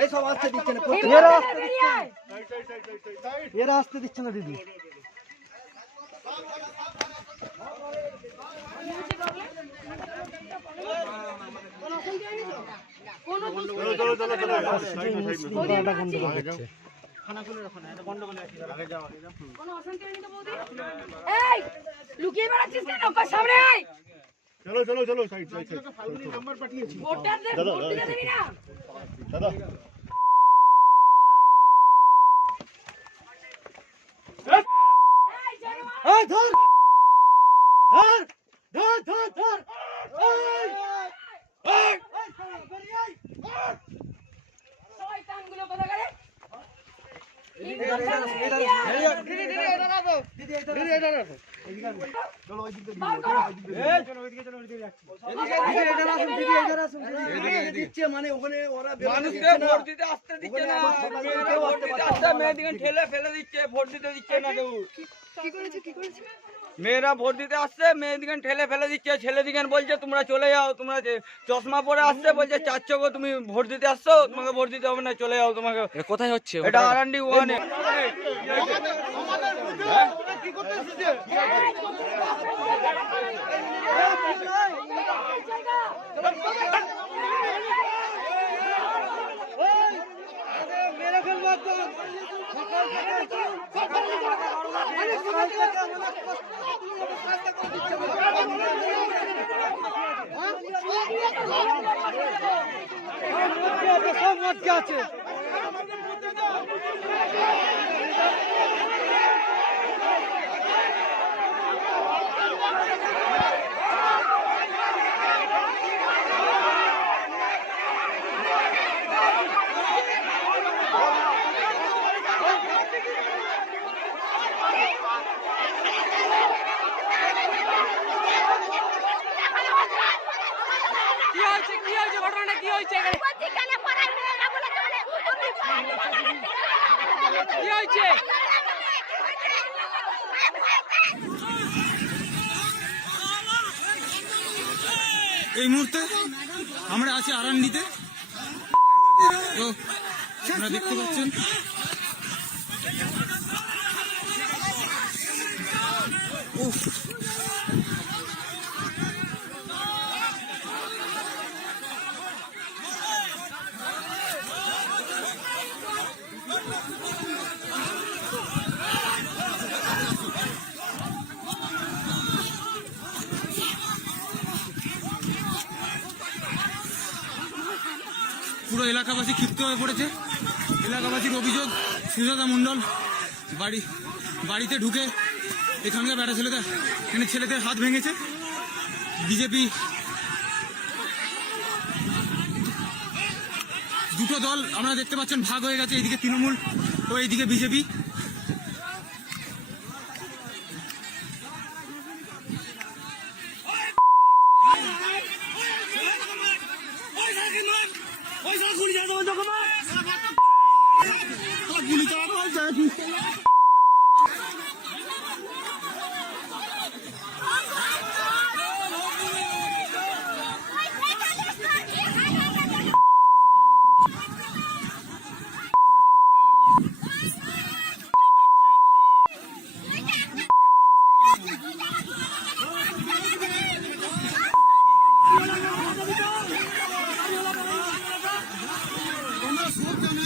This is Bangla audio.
এই সব আসতে দিচ্ছে না, এরা আসতে দিচ্ছে না দিদি। লুকিয়ে বেড়াচ্ছিস কেন? সামনে আয়। চলো চলো চলো সাইড সাইড নাম্বার পাঠিয়েছি। ভোটারদের ভোট দিতে দিবি না। দাদা এই ধর ধর ধর ধর ধর এই শয়তানগুলো কোথা গেলে? মানে ওখানে ওরা ভোট দিতে আসতে দিচ্ছে না, মেয়েদিকে ঠেলে ফেলে দিচ্ছে, ভোট দিতে দিচ্ছে না কেউ। মেয়েরা ভোট দিতে আসছে, মেয়েদিকে ঠেলে ফেলে দিচ্ছে, ছেলেদিকে বলছে তোমরা চলে যাও, তোমরা চশমা পরে আসছে, বলছে চাচ্ছো গো তুমি ভোট দিতে আসছো, তোমাকে ভোট দিতে হবে না, চলে যাও। তোমাকে কোথায় হচ্ছে এটা আরান্ডি ওয়ানে। মেরে ফেলবো সব মত আছে। কি হয়েছে ঘটনাটা কি হয়েছে এখানে? কি হয়েছে? এই মুহূর্তে আমরা আছি আরান্ডিতে। তো আপনারা দেখতে পাচ্ছেন পুরো এলাকাবাসী ক্ষিপ্ত হয়ে পড়েছে। এলাকাবাসীর অভিযোগ সুজাতা মণ্ডল বাড়িতে ঢুকে এখানকার বেটা ছেলেদের হাত ভেঙেছে। বিজেপি দুটো দল আমরা দেখতে পাচ্ছেন ভাগ হয়ে গেছে, এইদিকে তৃণমূল ও এইদিকে বিজেপি। তোমরা সব জানো